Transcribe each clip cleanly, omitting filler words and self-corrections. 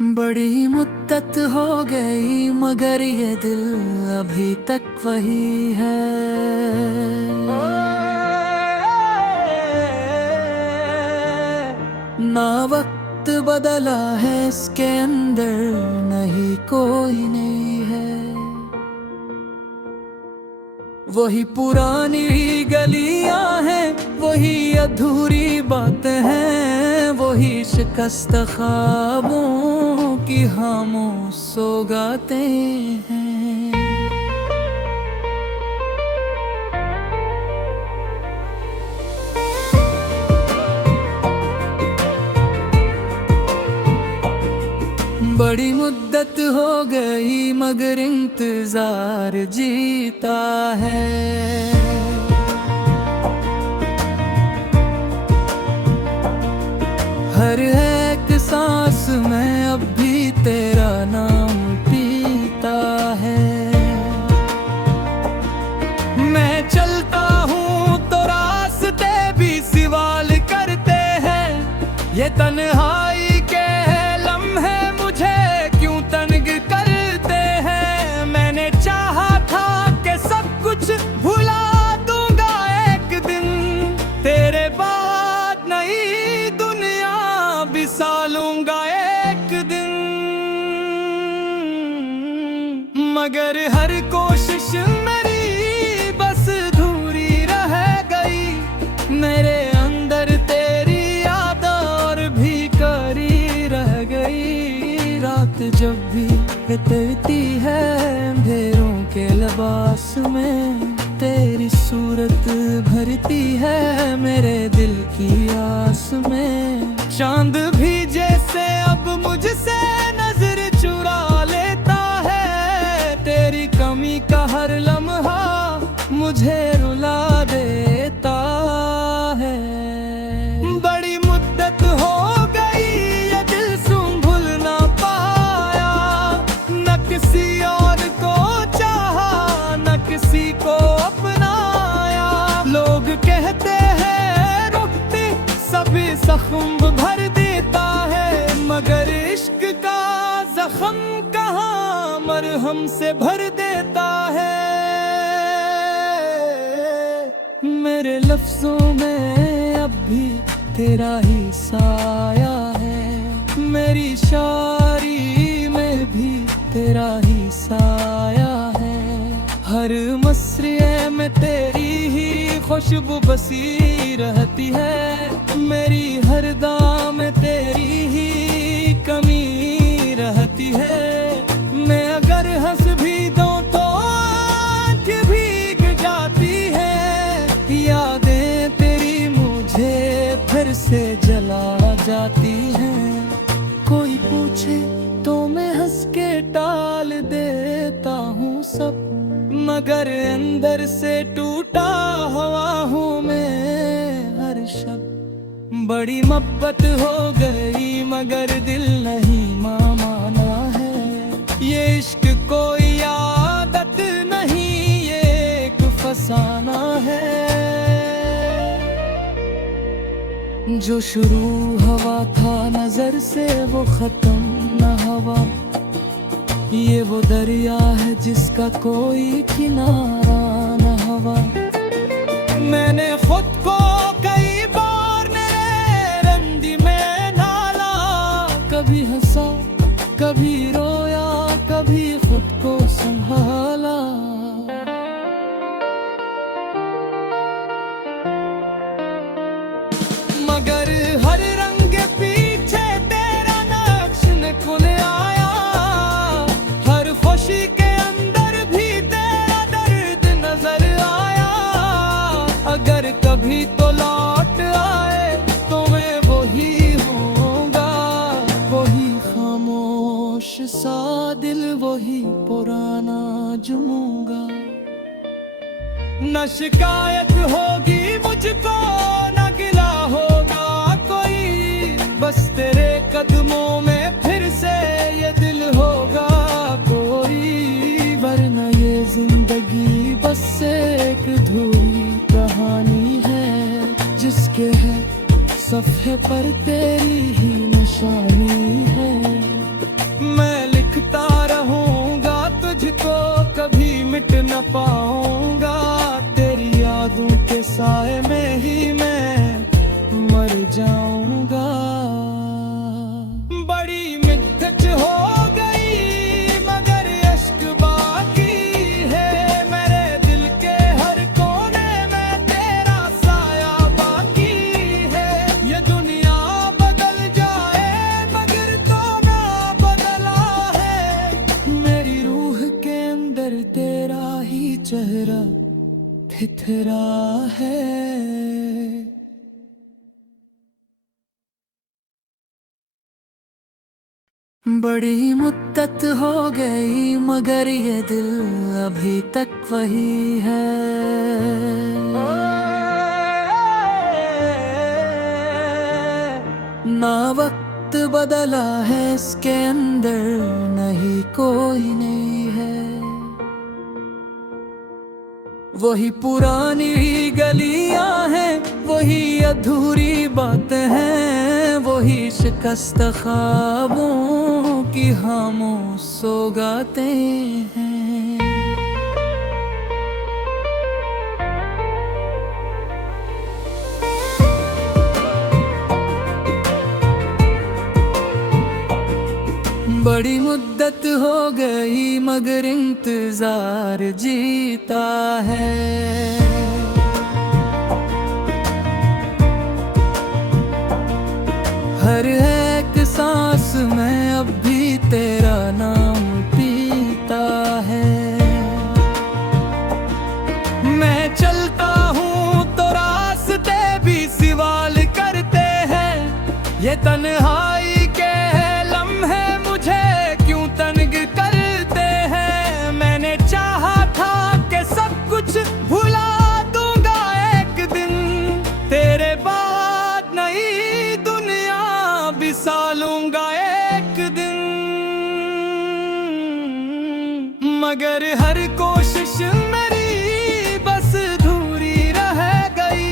बड़ी मुद्दत हो गई मगर ये दिल अभी तक वही है। ना वक्त बदला है इसके अंदर, नहीं कोई नहीं है। वही पुरानी गलियां हैं, वही अधूरी बातें हैं, वही शिकस्त ख्वाबों की खामोश सौगातें हैं। बड़ी मुद्दत हो गई मगर इंतजार जीता है। हर एक सांस में अब भी तेरा नाम पीता है। मैं चलता हूँ तो रास्ते भी सवाल करते हैं, ये तन्हाई के लम्हे मुझे क्यों तंग करते हैं। मैंने चाहा था कि सब कुछ भुला दूंगा एक दिन, तेरे बाद नई दुनिया बिसा लूंगा एक दिन। मगर हर कोशिश मेरी बस अधूरी रह गई, मेरे अंदर तेरी याद और भी करी रह गई। रात जब भी बीतती है अंधेरों के लिबास में, तेरी सूरत भरती है मेरे दिल की आस में। चांद भी जैसे अब मुझसे नजर चुरा लेता है, तेरी कमी का हर लम्हा मुझे रुला देता है। बड़ी मुद्दत हो गई ये दिल संभल ना पाया, न किसी और को चाहा न किसी को अपनाया। लोग कहते हैं रुकते सभी जख्म भर देता है, मगर इश्क का जख्म कहाँ मरहम से भर देता है। मेरे लफ्जों में अब भी तेरा ही साया है, मेरी शायरी में भी तेरा ही साया है। हर मसरे में तेरी ही खुशबू बसी रहती है, मेरी हर दाम में तेरी ही कमी रहती है। मैं अगर हंस भी दूं तो आँख भीग जाती है, यादें तेरी मुझे फिर से जला जाती हैं। कोई पूछे तो मैं हंस के टाल देता हूँ सब, मगर अंदर से टूटा हुआ हूँ मैं हर शब। बड़ी मोहब्बत हो गई मगर दिल नहीं माना है, ये इश्क कोई आदत नहीं ये एक फसाना है। जो शुरू हवा था नजर से वो खत्म न हवा, ये वो दरिया है जिसका कोई किनारा न हवा। मैंने खुद को कई बार रंडी में नाला, कभी हंसा कभी रोया कभी खुद को संभाला। मगर हर रंग पीछे तेरा नक्श निकल आया, हर खुशी के अंदर भी तेरा दर्द नजर आया। अगर कभी तो लौट आए तो मैं वही होऊंगा, वही खामोश सा दिल वही पुराना जुमूंगा। न शिकायत होगी मुझको न गिला होगा कोई, बस तेरे कदमों में फिर से ये दिल होगा कोई। वरना ये जिंदगी बस एक अधूरी कहानी है, जिसके है सफ़े पर तेरी ही निशानी है। पाऊंगा, तेरी यादों के साए में ही मैं मर जाऊंगा। बड़ी मिद्दत हो गई मगर इश्क बाकी है, मेरे दिल के हर कोने में तेरा साया बाकी है। ये दुनिया बदल जाए मगर तो ना बदला है, मेरी रूह के अंदर तेरा ही चेहरा बिखरा है। बड़ी मुद्दत हो गई मगर ये दिल अभी तक वही है। ना वक्त बदला है इसके अंदर, नहीं कोई नहीं है। वही पुरानी गलियां हैं, वही अधूरी बातें हैं, वही शिकस्त ख्वाबों की खामोश सौगातें हैं। बड़ी मुद्दत हो गई मगर इंतजार जीता है। हर एक सांस में अब भी तेरा नाम पीता है। मैं चलता हूँ तो रास्ते भी सवाल करते हैं, ये तन्हाई के लम्हे मुझे क्यों तंग करते हैं। मैंने चाहा था कि सब कुछ भुला दूंगा एक दिन, तेरे बाद नई दुनिया बिसा लूंगा एक दिन। मगर हर कोशिश मेरी बस अधूरी रह गई,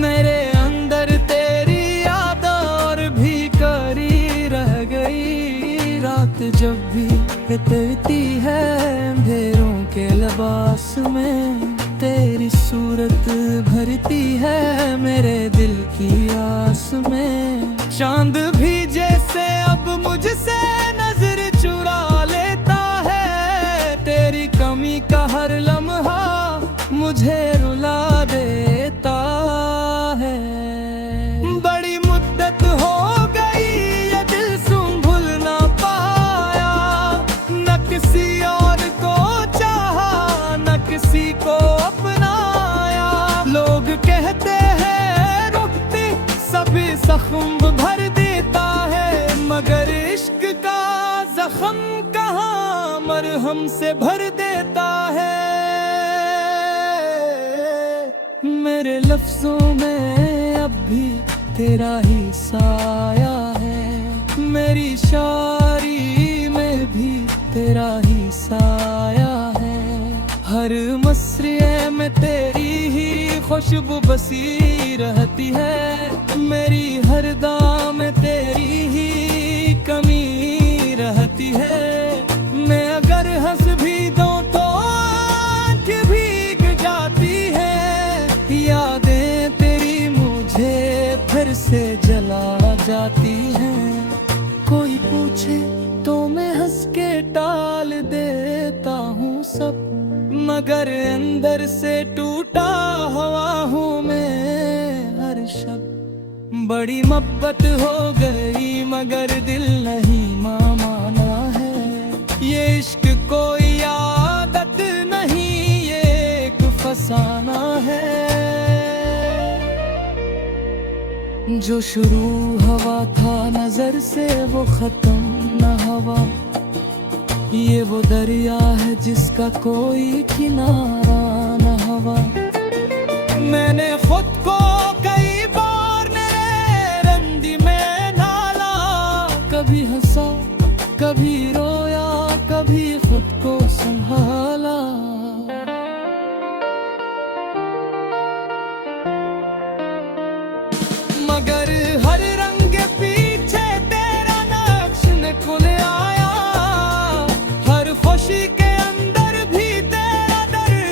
मेरे अंदर तेरी याद और भी करी रह गई। रात जब भी बीतती है अंधेरों के लिबास में, तेरी सूरत भरती है मेरे दिल की आस में। चांद भी जैसे अब मुझसे नजर चुरा लेता है, तेरी कमी का हर लम्हा मुझे रुला देता है। बड़ी मुद्दत हो गई ये दिल सुन भूल ना पाया, न किसी और को चाहा न किसी को अपनाया। लोग कहते हैं रुखती सभी जख्म भर देता है, मगर इश्क का जख्म कहाँ मरहम से भर देता है। मेरे लफ्जों में अब भी तेरा ही साया है, मेरी शायरी में भी तेरा ही साया है। हर मसरे में तेरी ही खुशबू बसी रहती है, मेरी हर दाम में तेरी ही कमी रहती है। मैं अगर हंस भी दूं तो आँख भीग जाती है, यादें तेरी मुझे फिर से जला जाती हैं। कोई पूछे तो मैं हंस के टाल देता हूँ सब, मगर अंदर से टूटा हुआ हूँ मैं हर शब्द। बड़ी मोहब्बत हो गई मगर दिल नहीं माना है, ये इश्क कोई आदत नहीं ये एक फसाना है। जो शुरू हवा था नजर से वो खत्म न हवा, ये वो दरिया है जिसका कोई किनारा न हवा। मैंने खुद को कई बार मेरे रंदी में ढाला, कभी हंसा कभी रोया कभी खुद को संभाला। मगर हर रंग पीछे तेरा नक्श निकल आया, हर खुशी के अंदर भी तेरा दर्द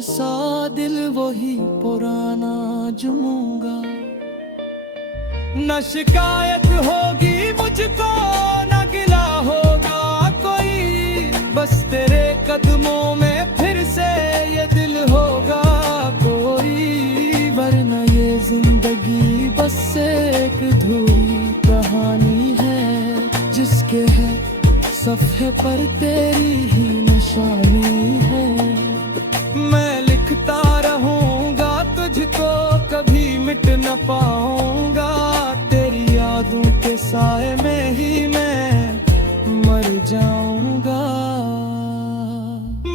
सा दिल वही पुराना जुमूंगा। न शिकायत होगी मुझको, न गिला होगा कोई, बस तेरे कदमों में फिर से ये दिल होगा कोई। वरना ये जिंदगी बस एक अधूरी कहानी है, जिसके है सफ़े पर तेरी ही निशानी है। मैं लिखता रहूंगा तुझको, कभी मिट न पाऊंगा, तेरी यादों के साए में ही मैं मर जाऊंगा।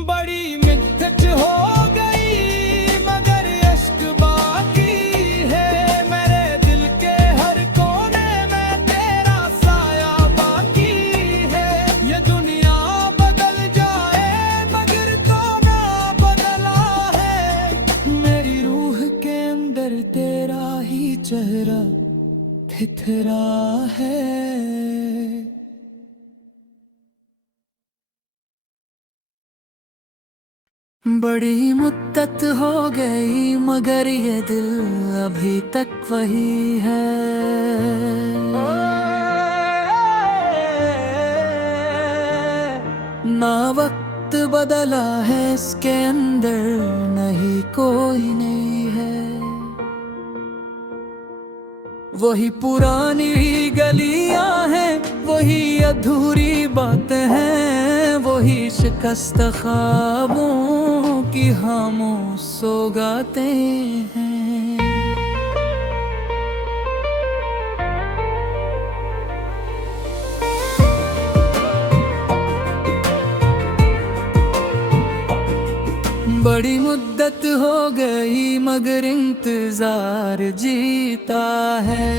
बड़ी मिद्दत हो गई मगर इश्क बाकी है, मेरे दिल के हर कोने में तेरा साया बाकी है। ये दुनिया बदल जाए मगर तो ना बदला है, मेरी रूह के अंदर तेरा ही चेहरा थिथरा है। बड़ी मुद्दत हो गई मगर ये दिल अभी तक वही है। ना वक्त बदला है इसके अंदर, नहीं कोई नहीं है। वही पुरानी गलियां हैं, वही अधूरी बातें हैं, वही शिकस्त ख्वाबों की खामोश सौगातें हैं। बड़ी मुद्दत हो गई मगर इंतजार जीता है।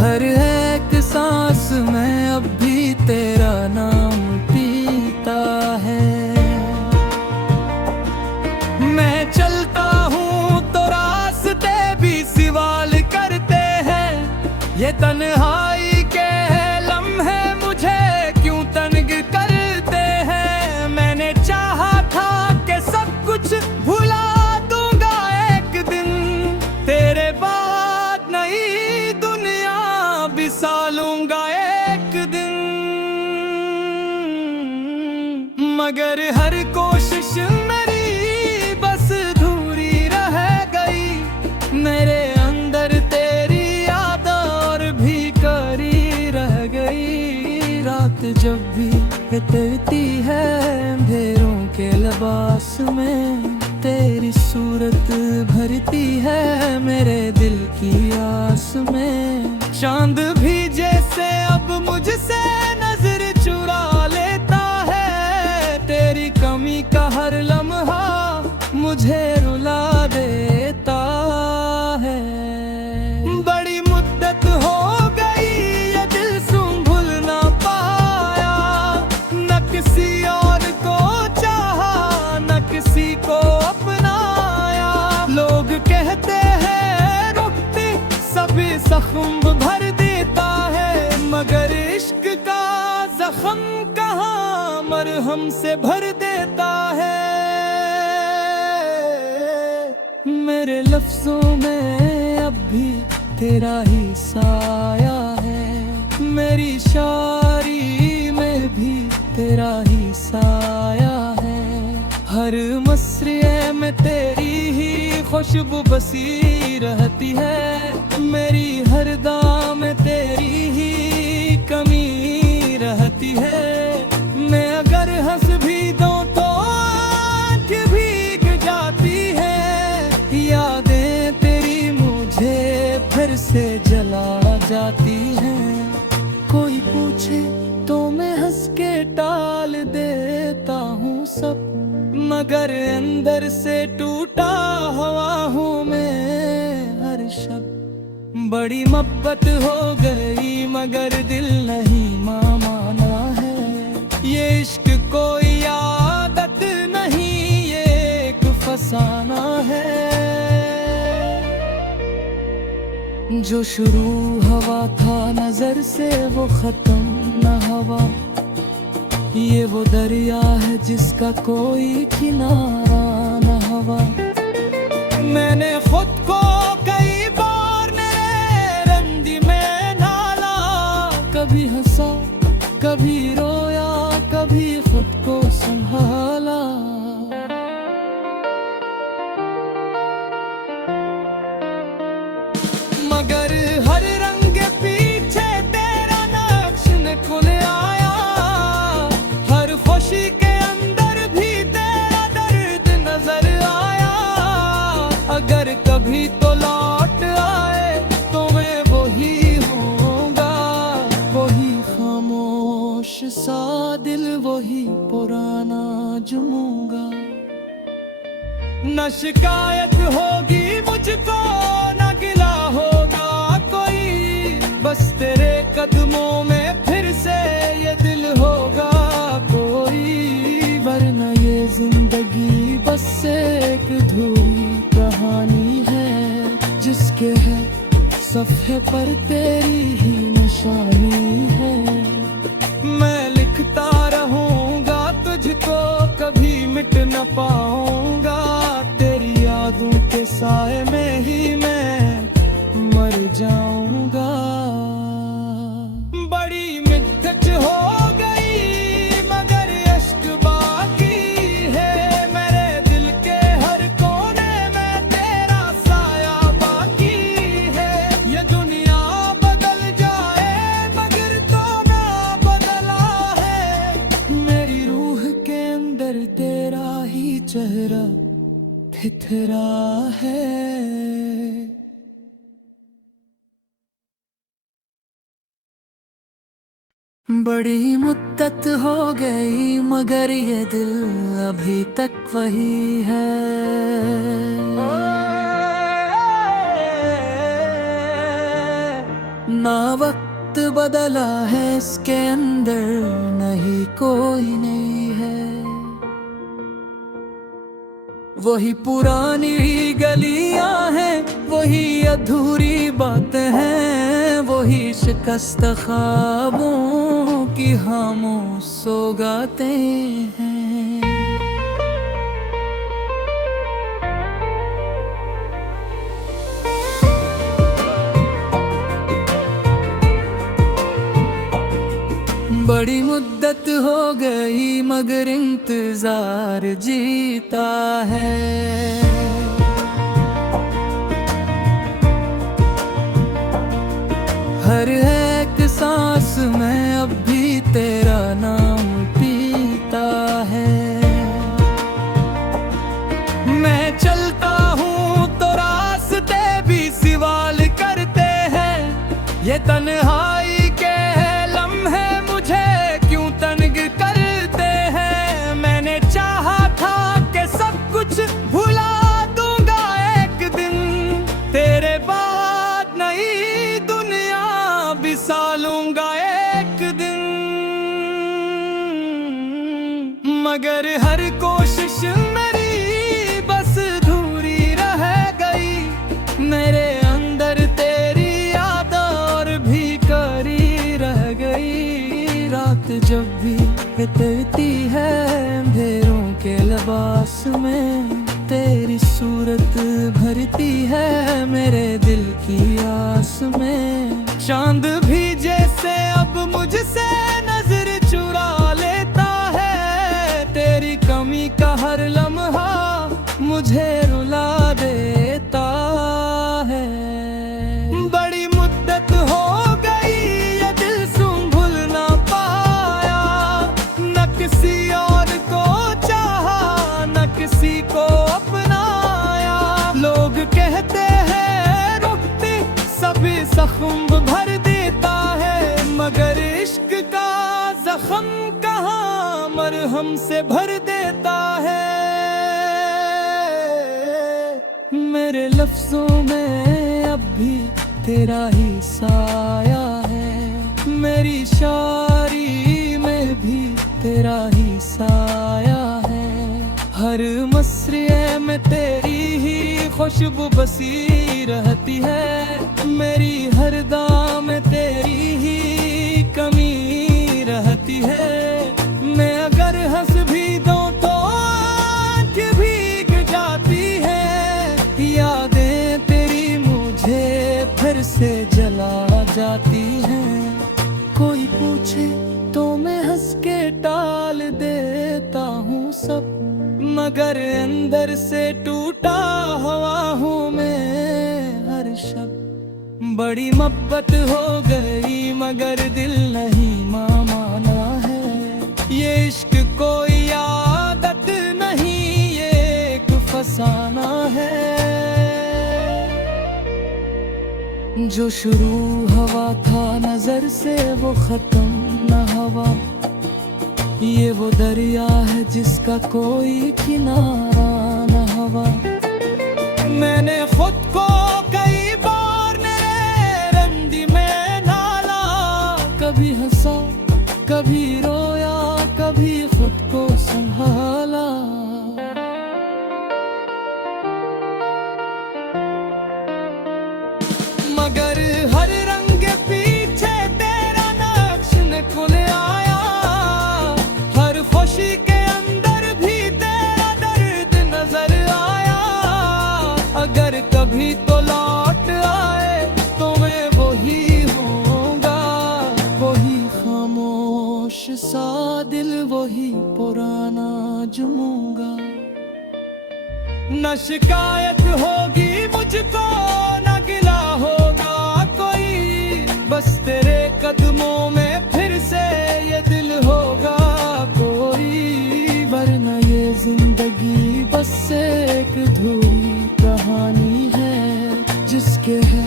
हर एक सांस में अब भी तेरा नाम पीता है। मैं चलता हूँ तो रास्ते भी सवाल करते हैं, ये तन्हाई के लम्हे मुझे क्यों तंग करते हैं। मैंने चाहा था कि सब कुछ भुला दूंगा एक दिन, तेरे बाद नई दुनिया बिसा लूंगा एक दिन। मगर हर कोशिश मेरी बस अधूरी रह गई, मेरे अंदर तेरी याद और भी करी रह गई। रात जब भी बीतती है अंधेरों के लिबास में, तेरी सूरत भरती है मेरे दिल की आस में। चांद भी जैसे अब मुझसे नजर चुरा लेता है, तेरी कमी का हर लम्हा मुझे रुला देता है। बड़ी मुद्दत हो गई ये दिल संभल ना पाया, न किसी और को चाहा न किसी को अपनाया। लोग कहते हैं रुकती सभी जख्म भर देता है, मगर इश्क का जख्म कहाँ मरहम से भर देता है। मेरे लफ्जों में अब भी तेरा ही साया है, मेरी शायरी में भी तेरा ही साया है। हर मसरे में तेरी ही खुशबू बसी रहती है, मेरी हर दाम में तेरी ही कमी रहती है। मैं अगर हंस भी दूं तो आँख भीग जाती है, यादें तेरी मुझे फिर से जला जाती हैं। कोई पूछे तो मैं हंस के टाल देता हूँ सब, मगर अंदर से टूटा हुआ हूँ मैं हर शब। बड़ी मोहब्बत हो गई मगर दिल नहीं माना है, ये इश्क कोई आदत नहीं ये एक फसाना है। जो शुरू हवा था नजर से वो खत्म न हवा, ये वो दरिया है जिसका कोई किनारा न हवा। मैंने खुद को कई बार रंदी में ढाला, कभी हंसा कभी रोया कभी खुद को संभाला। मगर हर रंग के पीछे तेरा नक्श निकल आया, हर खुशी के अंदर भी तेरा दर्द नजर आया। अगर कभी तो लौट आए तो मैं वही होऊंगा, वही खामोश सा दिल, वही पुराना जुमूंगा। न शिकायत होगी मुझको न गिला होगा कोई, बस तेरे कदमों में फिर से ये दिल होगा कोई। वरना ये जिंदगी बस एक अधूरी कहानी है, जिसके है सफ़े पर तेरी ही निशानी है। मैं लिखता रहूंगा तुझको, कभी मिट न पाऊंगा, तेरी यादों के साए में ही मैं मर जाऊंगा। बड़ी मिन्नत हो गई मगर अश्क बाकी है, मेरे दिल के हर कोने में तेरा साया बाकी है। ये दुनिया बदल जाए मगर तो ना बदला है, मेरी रूह के अंदर तेरा ही चेहरा ठिठरा है। बड़ी मुद्दत हो गई मगर ये दिल अभी तक वही है। ना वक्त बदला है इसके अंदर, नहीं कोई नहीं है। वही पुरानी गलियां हैं, वही अधूरी बातें हैं, वही शिकस्त ख्वाबों की खामोश सौगातें हैं। बड़ी मुद्दत हो गई मगर इंतजार जीता है। हर एक सांस में अब भी तेरा नाम पीता है। मैं चलता हूँ तो रास्ते भी सवाल करते हैं, ये तन्हाई के लम्हे मुझे क्यों तंग करते हैं। मैंने चाहा था कि सब कुछ भुला दूंगा एक दिन, तेरे बाद नई दुनिया बिसा लूंगा एक दिन। मगर हर कोशिश मेरी बस अधूरी रह गई, मेरे अंदर तेरी याद और भी करी रह गई। रात जब भी बीतती है अंधेरों के लिबास में, तेरी सूरत भरती है मेरे दिल की आस में। चांद भी जैसे अब मुझसे नजर चुरा लेता है, तेरी कमी का हर लम्हा मुझे रुला देता है। बड़ी मुद्दत हो गई ये दिल संभल ना पाया, न किसी और को चाहा न किसी को अपनाया। लोग कहते हैं रुकती सभी जख्म भर देता है, मगर इश्क का जख्म कहाँ मरहम से भर देता है। मेरे लफ्जों में अब भी तेरा ही साया है, मेरी शायरी में भी तेरा ही साया है। हर मसरे में तेरी ही खुशबू बसी रहती है, मेरी हर दाम में तेरी ही कमी रहती है। बातों में हंस के टाल देता हूँ सब, मगर अंदर से टूटा हुआ हूँ मैं हर शब। बड़ी मोहब्बत हो गई मगर दिल नहीं माना है। ये इश्क कोई आदत नहीं, ये एक फसाना है। जो शुरू हवा था नजर से वो खत्म न हवा, ये वो दरिया है जिसका कोई किनारा न हवा। मैंने खुद को कई बार रंडी में ढाला, कभी हंसा कभी रोया कभी खुद को संभाला। मगर हर रंग पीछे तेरा नक्श निकल आया, हर खुशी के अंदर भी तेरा दर्द नजर आया। अगर कभी तो लौट आए तो मैं वही होऊंगा, वही खामोश सा दिल, वही पुराना जुमूंगा। न शिकायत होगी मुझको न गिला होगा कोई, बस तेरे कदमों में फिर से ये दिल होगा कोई। वरना ये जिंदगी बस एक अधूरी कहानी है, जिसके है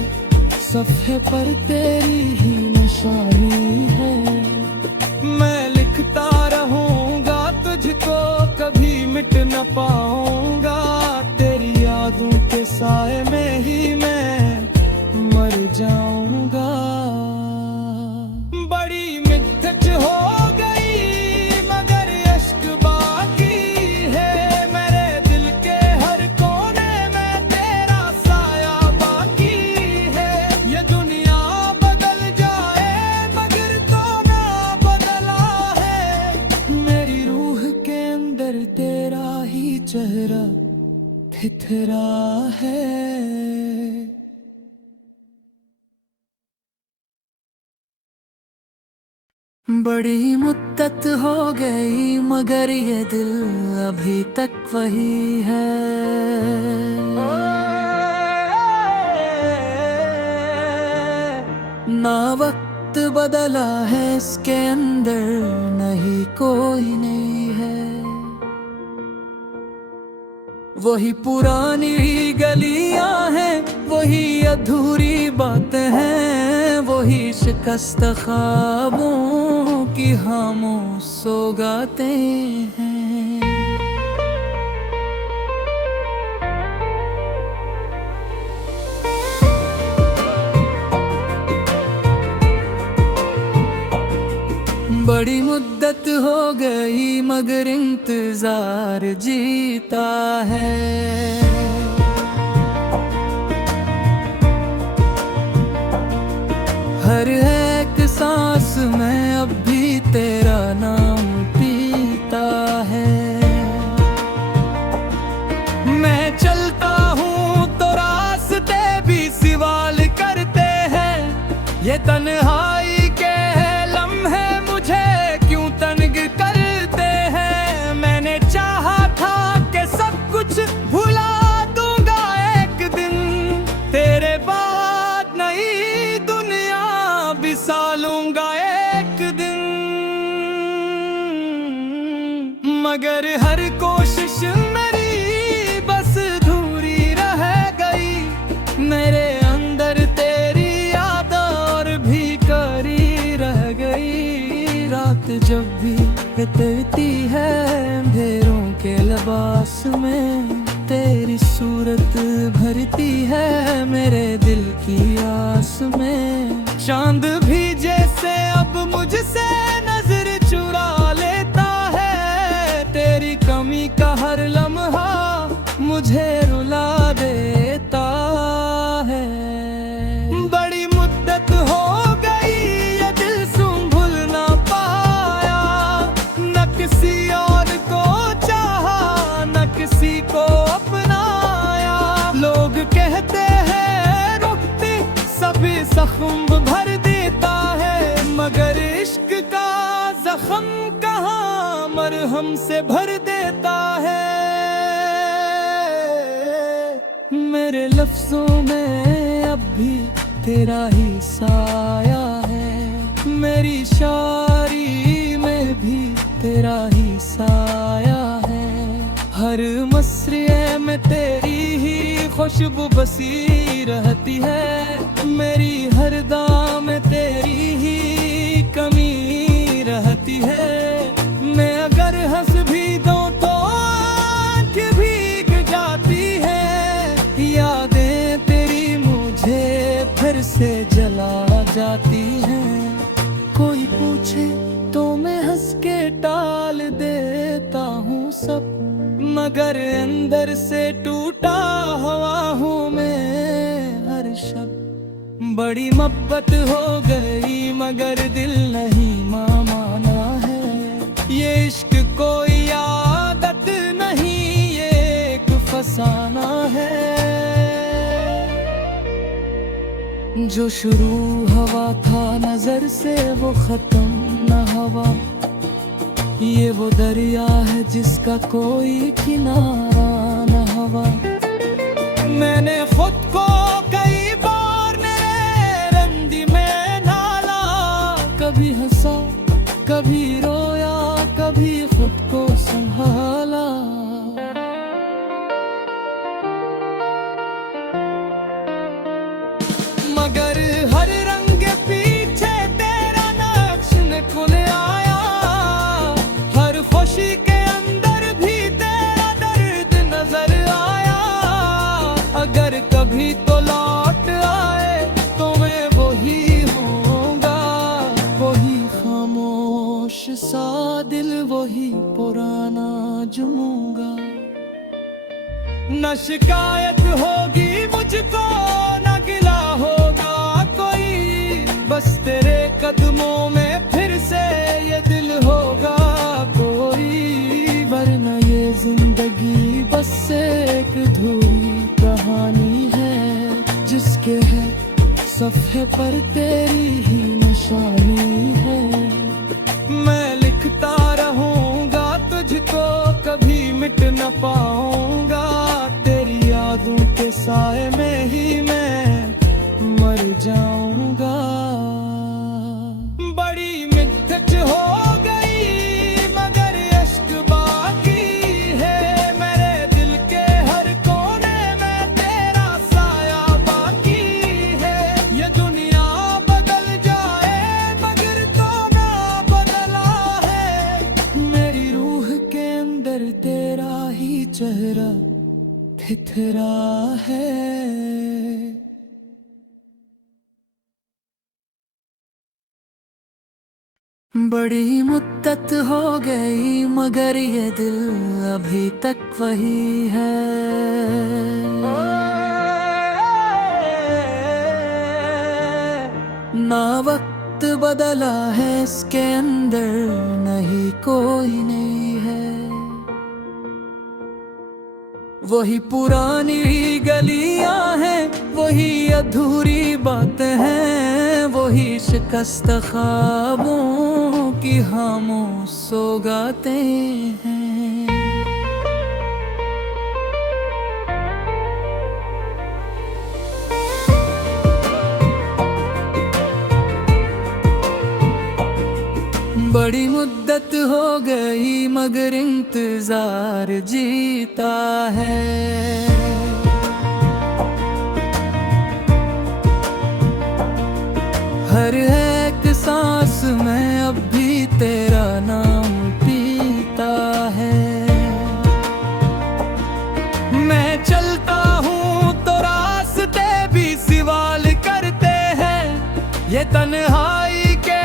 सफ़े पर तेरी ही निशानी है। मैं लिखता रहूंगा तुझको, कभी मिट न पाऊंगा। तेरी यादों के साए में ही मैं मर जाऊंगा। बड़ी मिन्नत हो गई मगर इश्क बाकी है, मेरे दिल के हर कोने में तेरा साया बाकी है। ये दुनिया बदल जाए मगर तो ना बदला है, मेरी रूह के अंदर तेरा ही चेहरा थिथरा है। बड़ी मुद्दत हो गई मगर ये दिल अभी तक वही है। ना वक्त बदला है इसके अंदर, नहीं कोई नहीं है। वही पुरानी गलियां हैं, वही अधूरी बातें हैं, वही शिकस्त ख्वाबों की खामोश सौगातें हैं। बड़ी मुद्दत हो गई मगर इंतजार जीता है। हर एक सांस में अब भी तेरा नाम पीता है। मैं चलता हूँ तो रास्ते भी सवाल करते हैं, ये तन्हाई के लम्हे मुझे क्यों तंग करते हैं। मैंने चाहा था कि सब कुछ भुला दूंगा एक दिन, तेरे बाद नई दुनिया बिसा लूंगा एक दिन। मगर हर कोशिश मेरी बस अधूरी रह गई, मेरे अंदर तेरी याद और भी करी रह गई। रात जब भी बीतती है अंधेरों के लिबास में, तेरी सूरत भरती है मेरे दिल की आस में। चांद भी जैसे अब मुझसे नजर चुरा लेता है, तेरी कमी का हर लम्हा मुझे रुला देता है। बड़ी मुद्दत हो गई ये दिल संभल ना पाया, न किसी और को चाहा न किसी को अपनाया। लोग कहते हैं रुखती सभी जख्म भर देता है, मगर इश्क जख्म कहाँ मरहम से भर देता है। मेरे लफ्जों में अब भी तेरा ही साया है, मेरी शायरी में भी तेरा ही साया है। हर मसरे में तेरी ही खुशबू बसी रहती है, मेरी हर दाम में तेरी ही कमी रहती है। मैं अगर हंस भी दूं तो आँख भीग जाती है, यादें तेरी मुझे फिर से जला जाती हैं। कोई पूछे तो मैं हंस के टाल देता हूँ सब, मगर अंदर से टूटा हुआ हूँ मैं हर शब्द। बड़ी मोहब्बत हो गई मगर दिल नहीं माना है, ये इश्क कोई आदत नहीं ये एक फसाना है। जो शुरू हवा था नजर से वो खत्म न हवा, ये वो दरिया है जिसका कोई किनारा न हवा। मैंने खुद को कई बार मेरे रंदी में ढाला, कभी हंसा कभी रोया कभी खुद को संभाला। मगर हर रंग के पीछे तेरा नक्श निकल आया, हर खुशी के अंदर भी तेरा दर्द नजर आया। अगर कभी तो लौट आए तो मैं वही होऊंगा, वही खामोश सा दिल वही पुराना जुमूंगा। न शिकायत होगी मुझको न गिला होगा कोई, बस तेरे कदमों में फिर से ये दिल होगा कोई। वरना ये जिंदगी बस एक अधूरी कहानी है, जिसके है सफ़े पर तेरी ही निशानी है। मैं लिखता रहूंगा तुझको कभी मिट न पाऊंगा, तेरी यादों के साए में ही मैं मर जाऊंगा। बड़ी मिन्नत हो गई मगर इश्क बाकी है, मेरे दिल के हर कोने में तेरा साया बाकी है। ये दुनिया बदल जाए मगर तो ना बदला है, मेरी रूह के अंदर तेरा ही चेहरा ठिठरा है। बड़ी मुद्दत हो गई मगर ये दिल अभी तक वही है। ना वक्त बदला है इसके अंदर नहीं कोई नहीं है, वही पुरानी गलियां हैं वही अधूरी बातें हैं, वही शिकस्त ख्वाबों की खामोश सौगातें हैं। बड़ी मुद्दत हो गई मगर इंतजार जीता है। हर एक सांस में अब भी तेरा नाम पीता है। मैं चलता हूँ तो रास्ते भी सवाल करते हैं, ये तन्हाई के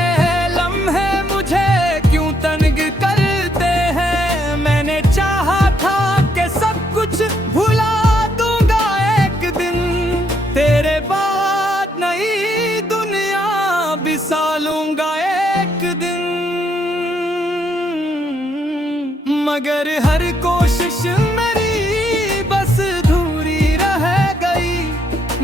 लम्हे मुझे क्यों तंग करते हैं। मैंने चाहा था कि सब कुछ भुला दूंगा एक दिन, तेरे बाद नई दुनिया बिसा लूंगा एक दिन। मगर हर कोशिश मेरी बस अधूरी रह गई,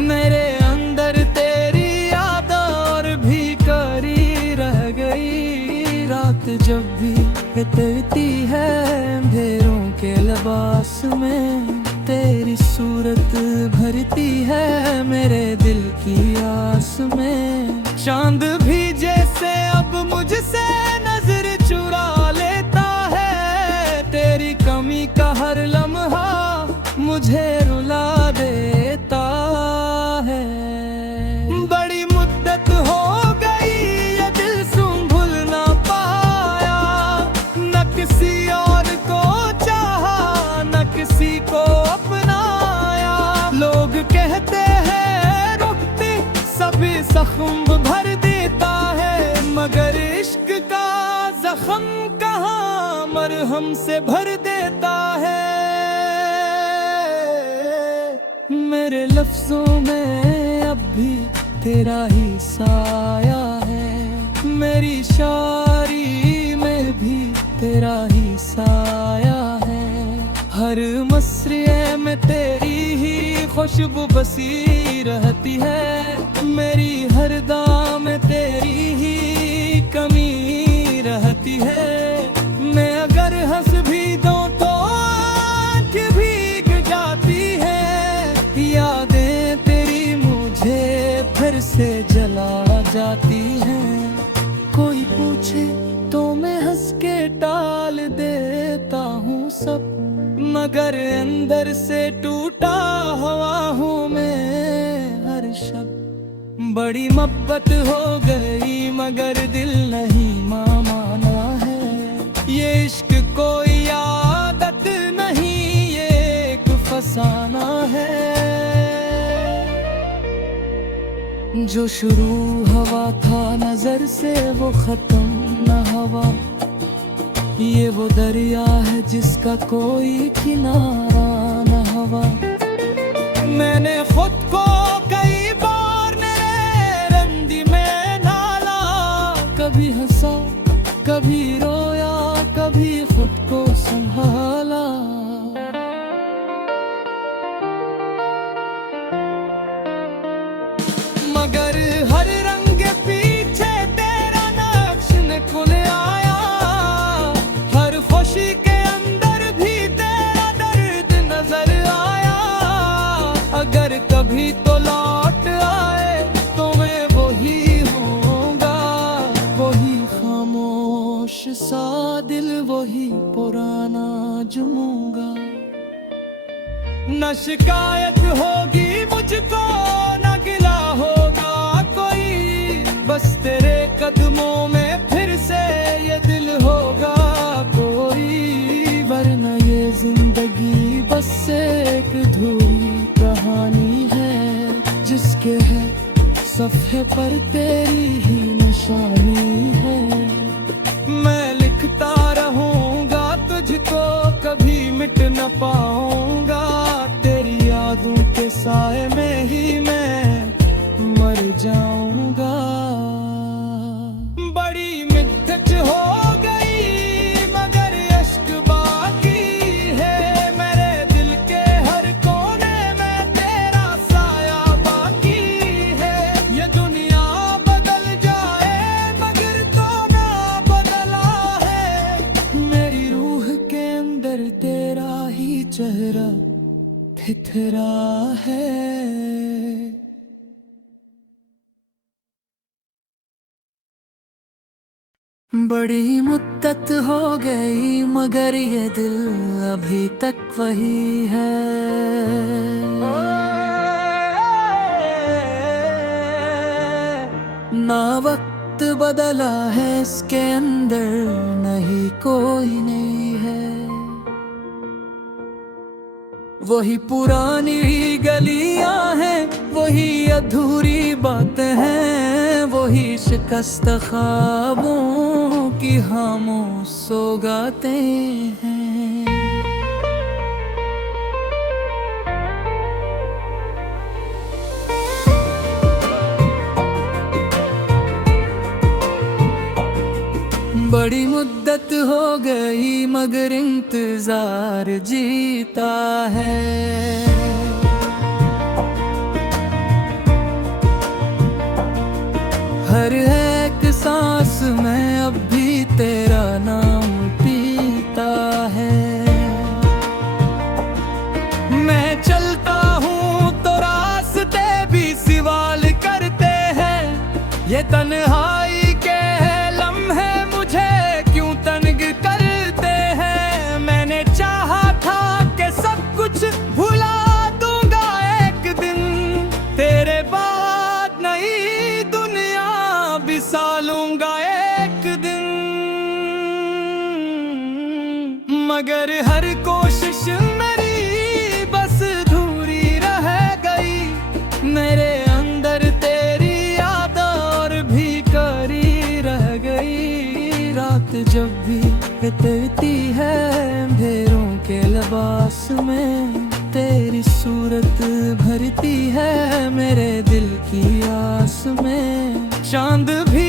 मेरे अंदर तेरी याद और भी करी रह गई। रात जब भी उतरती है अंधेरों के लिबास में, तेरी सूरत भरती है मेरे दिल की आस में। चांद भी जैसे अब मुझसे नजर चुरा लेता है, तेरी कमी का हर लम्हा मुझे रुला देता है। बड़ी मुद्दत हो गई ये दिल संभल ना पाया, न किसी और को चाहा न किसी को अपनाया। लोग कहते हैं रुकती सभी जख्म भर देता है, मगर इश्क का जख्म कहाँ मरहम से भर देता है। मेरे लफ्जों में अब भी तेरा ही साया है, मेरी शायरी में भी तेरा ही साया है। हर मसरे में तेरी ही खुशबू बसी रहती है, मेरी हर दाम में तेरी ही कमी रहती है। मैं अगर हंस भी दूं तो आँख भीग जाती है, यादें तेरी मुझे फिर से जला जाती हैं। कोई पूछे तो मैं हंस के टाल देता हूँ सब, मगर अंदर से टूटा हुआ हूँ मैं हर शब। बड़ी मोहब्बत हो गई मगर दिल नहीं माना है, ये इश्क कोई आदत नहीं ये एक फसाना है। जो शुरू हवा था नजर से वो खत्म न हवा, ये वो दरिया है जिसका कोई किनारा न हवा। मैंने खुद को कई बार रंदी में डाला, कभी हंसा कभी रोया कभी खुद को संभाला। मगर हर रंग पीछे तेरा नक्श निकल आया, हर खुशी के अंदर भी तेरा दर्द नजर आया। अगर कभी तो लौट आए तो मैं वही होऊंगा, वही खामोश सा दिल वही पुराना जुमूंगा। न शिकायत होगी मुझको न गिला होगा कोई, बस तेरे कदमों में फिर से ये दिल होगा कोई। वरना ये जिंदगी बस एक अधूरी कहानी है, जिसके है सफ़े पर तेरी ही निशानी है। मैं लिखता रहूंगा तुझको कभी मिट न पाऊंगा, तेरी यादों के साए में ही मैं मर जाऊंगा। बड़ी मिद्दत हो गई मगर अश्क बाकी है, मेरे दिल के हर कोने में तेरा साया बाकी है। ये दुनिया बदल जाए मगर तो ना बदला है, मेरी रूह के अंदर तेरा ही चेहरा बिखरा है। बड़ी मुद्दत हो गई मगर ये दिल अभी तक वही है। ना वक्त बदला है इसके अंदर, नहीं कोई नहीं है। वही पुरानी गलियां हैं, वही अधूरी बातें हैं, वही शिकस्त ख्वाबों की खामोश सौगातें हैं। बड़ी मुद्दत हो गई मगर इंतजार जीता है। हर एक सांस में अब भी तेरा मगर हर कोशिश मेरी बस अधूरी रह गई। मेरे अंदर तेरी याद और भी करी रह गई। रात जब भी बीतती है अंधेरों के लिबास में, तेरी सूरत भरती है मेरे दिल की आस में। चांद भी